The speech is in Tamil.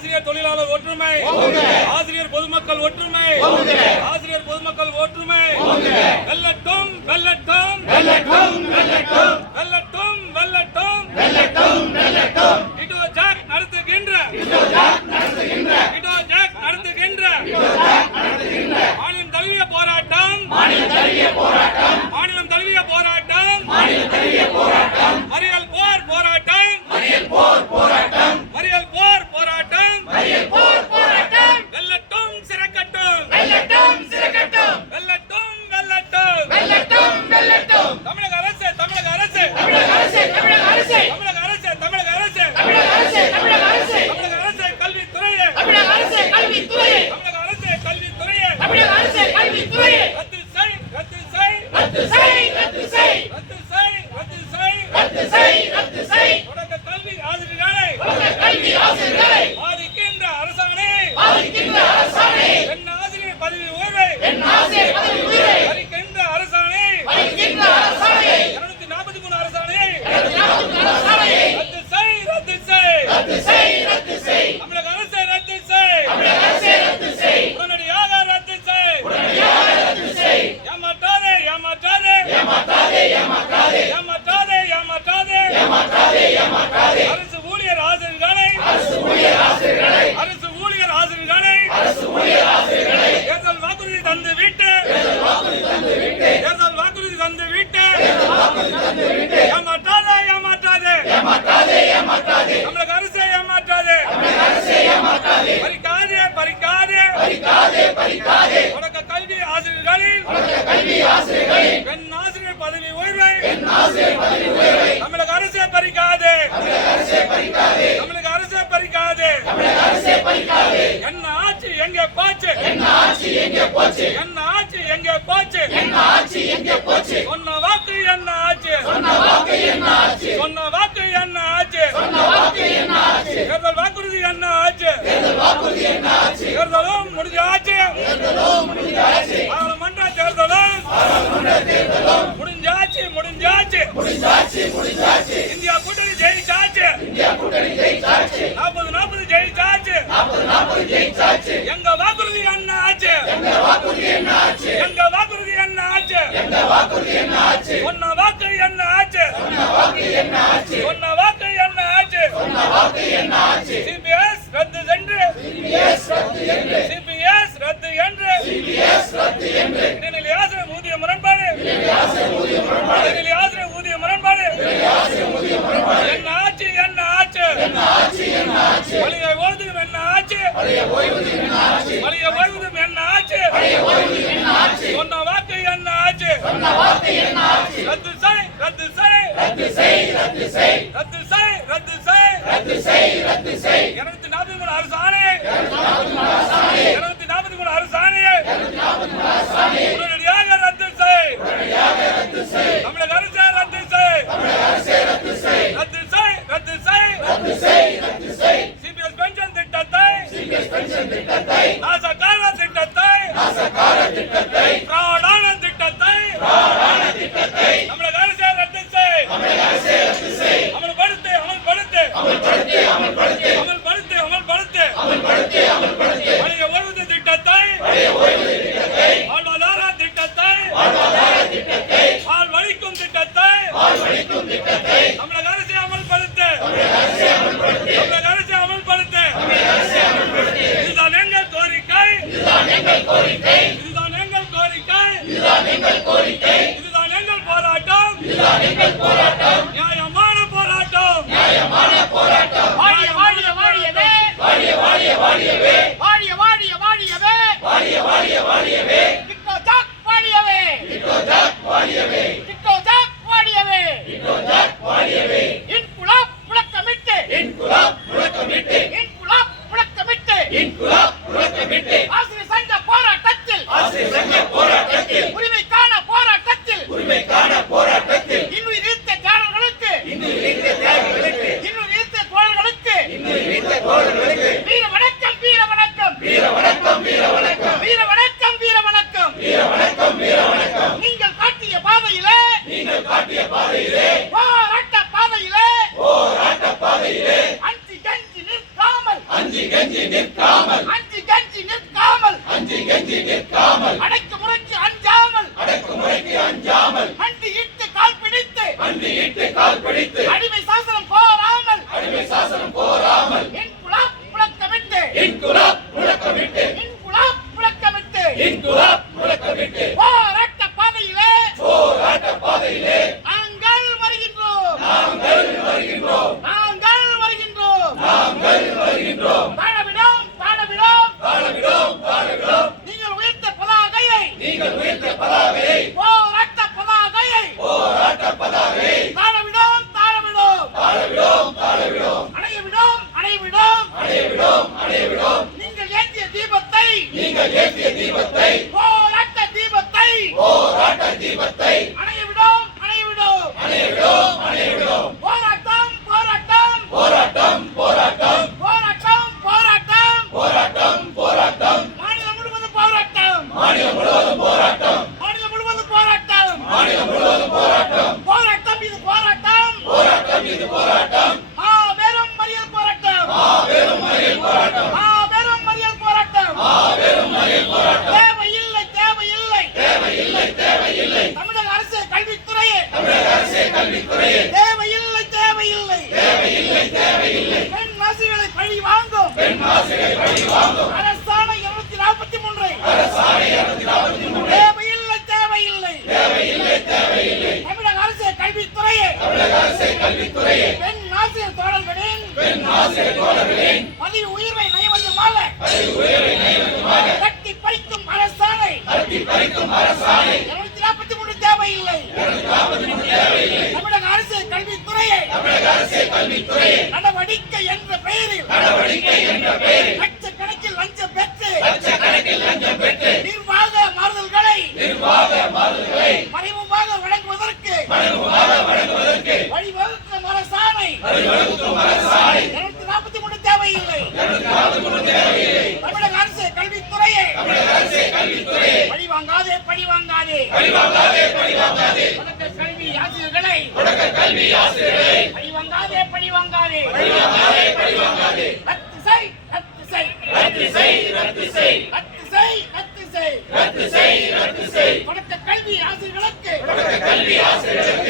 ஆசிரியர் தொழிலாளர் ஒற்றுமை. ஆசிரியர் பொதுமக்கள் ஒற்றுமை. ஆசிரியர் பொதுமக்கள் ஒற்றுமை. வெல்லட்டும் வெல்லட்டும். வெல்லட்டும் வெல்லட்டும். வெல்லட்டும் வெல்லட்டும். வெல்லட்டும் வெல்லட்டும். என்ன ஆட்சி எங்கே போச்சு? என்ன ஆட்சி எங்கே போச்சு? என்ன ஆட்சி எங்கே போச்சு? சொன்ன வாக்கு என்ன ஆச்சு? சொன்ன வாக்கு என்ன ஆச்சு? சொன்ன வாக்கு என்ன ஆச்சு? சொன்ன வாக்கு என்ன ஆச்சு? தேர்தல் வாக்குறுதி என்ன ஆச்சு? தேர்தல் வாக்குறுதி என்ன ஆச்சு? தேர்தலும் முடிஞ்சாச்சு. தேர்தலோ முடிஞ்சாச்சு. பாராளுமன்ற தேர்தலும் பாராளுமன்ற தேர்தலும் முடிஞ்சாச்சு முடிஞ்சாச்சு. முடிஞ்சாச்சு முடிஞ்சாச்சு. இந்தியா கூட்டணி ஜெயிச்சாச்சு. இந்தியா கூட்டணி ஜெயிச்சாச்சு. நாற்பது நாற்பது ஜெயிச்சாச்சு. நாற்பது நாற்பது ஜெயிச்சாச்சு. எங்க ஆச்சு எங்க வாக்குறுதி என்ன ஆச்சு எங்க வாக்குறுதி என்ன ஆச்சு எங்க வாக்குறுதி என்ன ஆச்சு சொன்ன வாக்கு என்ன ஆச்சு சொன்ன வாக்கு என்ன ஆச்சு சொன்ன வாக்கு என்ன ஆச்சு சொன்ன வாக்கு என்ன ஆச்சு சிபிஎஸ் ரத்து சென்று சிபிஎஸ் ரத்து என்று சிபிஎஸ் ரத்து என்று சிபிஎஸ் ரத்து என்று இடைநிலை ஆசிரியர் ஊதிய முரண்பாடு ஆசிரியர் ஊதிய முரண்பாடு இடைநிலை ஆசிரியர் ஊதிய முரண்பாடு ஆசிரியர் ஊதிய முரண்பாடு என்ன ஆச்சு என்ன ஆச்சு என்ன ஆச்சு என்ன ஆச்சு மளிகை ஓய்வூதியம் என்ன ஆச்சு பழைய ஓய்வூதியம் என்ன ஆச்சு மளிகை ஓய்வூதியம் என்ன ஆச்சு பழைய ஓய்வூதியம் என்ன ஆச்சு சொன்ன வாக்கு என்ன ஆச்சு? சொன்ன வாக்கு என்ன ஆச்சு? ரத்து செய் ரத்து செய். ரத்து செய் ரத்து செய். ரத்து செய் ரத்து செய். ரத்து செய் ரத்து செய். இருநூத்தி நாற்பத்தி மூணு அரசாணை. இருநூத்தி நாற்பத்தி மூணு அரசாணை. உடனடியாக ரத்து செய். தமிழக முடிக்கும் திட்டத்தை தமிழக அரசு அமல்படுத்த. தமிழக அரசு அமல்படுத்த. இதுதான் எங்கள் கோரிக்கை. இதுதான் எங்கள் கோரிக்கை. இதுதான் எங்கள் கோரிக்கை இதுதான் எங்கள் கோரிக்கை இதுதான் எங்கள் போராட்டம் இதுதான் எங்கள் நீங்கள் காட்டிய பாதையிலே போராட்ட பாதையிலே போராட்ட பாதையிலே அஞ்சு கஞ்சி நிற்காமல் அஞ்சு கஞ்சி நிற்காமல் அஞ்சு கஞ்சி நிற்காமல் அஞ்சு கஞ்சி நிற்காமல் அடக்கு முறைக்கு அஞ்சாமல் அடக்கு முறைக்கு அஞ்சாமல் அண்டி இட்டு கால் பிடித்து அண்டி இட்டு கால் பிடித்து தீபத்தை அணைய விடும் அணைய விடும். அணைய விடும். தேவையில்லை. தேவையில்லை தேவையில்லை. தேவையில்லை பெண் ஆசிரியர்களை பழி வாங்கும். பெண் ஆசிரியரை பழி வாங்கும். அரசாணை இருநூத்தி நாற்பத்தி மூன்றை. அரசாணை இருநூத்தி நாற்பத்தி மூணு தேவையில்லை தேவையில்லை. தேவையில்லை தேவையில்லை. தமிழக அரசு கல்வித்துறையே. தமிழக அரசே கல்வித்துறையே. பெண் ஆசிரியர் தோழர்களின் பெண் ஆசிரியர் தோழர்களின் பதவி உயர்வை நயவஞ்சமாக பதவி உயர்வை நயவஞ்சமாக தட்டி பறிக்கும் அரசாணை. தட்டி பறிக்கும் அரசாணை. இருநூத்தி நாற்பத்தி மூன்று தேவையில்லை. இருநூத்தி நாற்பத்தி மூணு தேவையில்லை. தமிழக அரசு கல்வித்துறையே தமிழக அரசே கல்வித்துறையே நடவடிக்கை என்ற பெயரில் நடவடிக்கை என்ற பெயரில் லட்சக்கணக்கில் லஞ்சம் பெற்று லட்சக்கணக்கில் லஞ்சம் பெற்று நிர்வாக மாறுதல்களை நிர்வாக மாறுதல்களை மறைமுகமாக வழங்குவதற்கு மறைமுகமாக வழங்குவதற்கு வழிவகுக்கும் அரசாணை வழிவகுக்கும் அரசாணை இருநூத்தி நாற்பத்தி மூணு தேவையில்லை. இருநூத்தி நாற்பத்தி மூணு தேவையில்லை. தமிழக அரசு கல்வித்துறையே தமிழக அரசே கல்வித்துறையே பழி வாங்காதே பழி வாங்காதே பழி வாங்காதே பழி வாங்காதே ஆசிரியர்களை. தொடக்க கல்வி ஆசிரியர்களை. பழி வாங்காதே பழி வாங்காதே பழி வாங்காதே பழி வாங்காதே ரத்து செய் ரத்து செய். ரத்து செய் ரத்து செய். ரத்து செய் ரத்து செய். ரத்து செய் ரத்து செய். தொடக்க கல்வி ஆசிரியர்களுக்கு. தொடக்க கல்வி ஆசிரியர்களுக்கு.